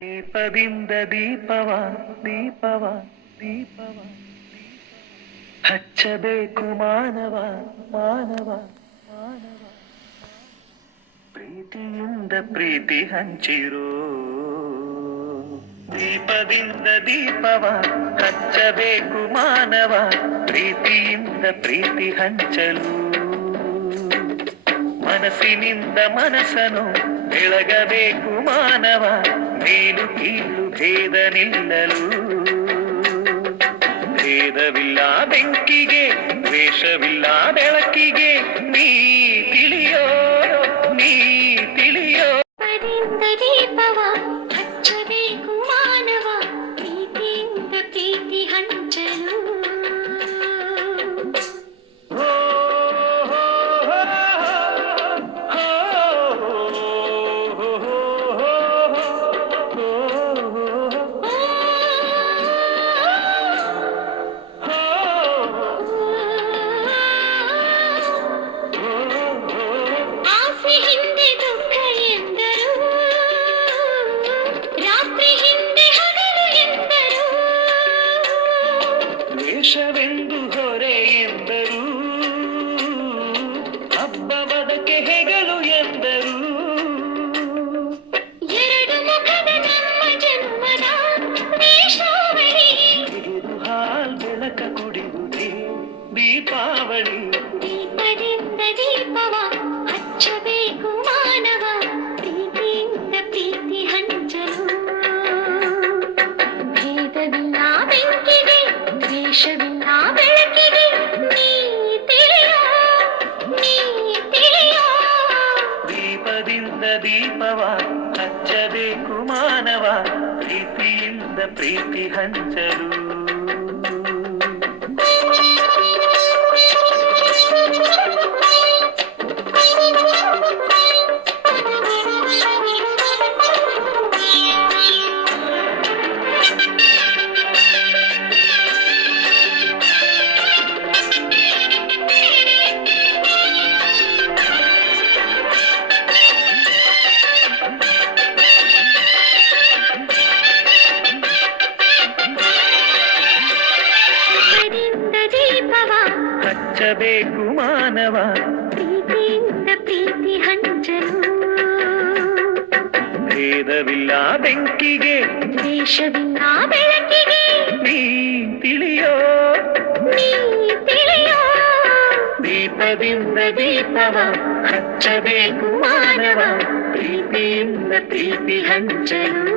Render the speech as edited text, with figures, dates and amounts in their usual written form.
ದೀಪದಿಂದ ದೀಪವ ದೀಪವ ದೀಪವ ಹಚ್ಚಬೇಕು ಮಾನವ ಮಾನವ ಮಾನವ ಪ್ರೀತಿಯಿಂದ ಪ್ರೀತಿ ಹಂಚಿರೋ ದೀಪದಿಂದ ದೀಪವ ಹಚ್ಚಬೇಕು ಮಾನವ ಪ್ರೀತಿಯಿಂದ ಪ್ರೀತಿ ಹಂಚಲು ಮನಸ್ಸಿನಿಂದ ಮನಸ್ಸನು ಬೆಳಗಬೇಕು ಮಾನವ ಮೇಲು ಕೀಳು ಭೇದ ನಿಲ್ಲಲು ಭೇದವಿಲ್ಲ ಬೆಂಕಿಗೆ ದ್ವೇಷವಿಲ್ಲ ಬೆಳಕಿಗೆ ನೀ ತಿಳಿಯೋ ನೀ ತಿಳಿಯೋ ದೀಪವ ಹಚ್ಚಬೇಕು ಮಾನವ ಪ್ರೀತಿಯಿಂದ ಪ್ರೀತಿ ಹಂಚಲು ವೇಷವೆಂದು ಹೊರೆ ಎಂದರು ಹಬ್ಬವದಕ್ಕೆ ಹೆಗಲು ಎಂದರು ಎರಡು ಮುಖದ ನಮ್ಮ ಜನ್ಮದ ವೇಷಾವಳಿ ಹಾಲ್ ಬೆಳಕ ಕುಡಿಯುವುದೇ ದೀಪಾವಳಿ ದೀಪದಿಂದ ದೀಪವ ಹಚ್ಚಬೇಕು ಮಾನವ ಪ್ರೀತಿಯಿಂದ ಪ್ರೀತಿ ಹಂಚಲು ಭೇದವಿಲ್ಲ ಬೆಂಕಿಗೆ ದ್ವೇಷವಿಲ್ಲ ಬೆಳಕಿಗೆ ನೀ ತಿಳಿಯೋ ನೀ ತಿಳಿಯೋ ದೀಪದಿಂದ ದೀಪವ ಹಚ್ಚಬೇಕು ಮಾನವ ಪ್ರೀತಿಯಿಂದ ಪ್ರೀತಿ ಹಂಚಲು ಹಚ್ಚಬೇಕು ಮಾನವ ಪ್ರೀತಿಯಿಂದ ಪ್ರೀತಿ ಹಂಚಲು ಭೇದವಿಲ್ಲ ಬೆಂಕಿಗೆ ದ್ವೇಷವಿಲ್ಲ ಬೆಳಕಿಗೆ ನೀ ತಿಳಿಯೋ ನೀ ತಿಳಿಯೋ ದೀಪದಿಂದ ದೀಪವ ಹಚ್ಚಬೇಕು ಮಾನವ ಪ್ರೀತಿಯಿಂದ ಪ್ರೀತಿ ಹಂಚಲು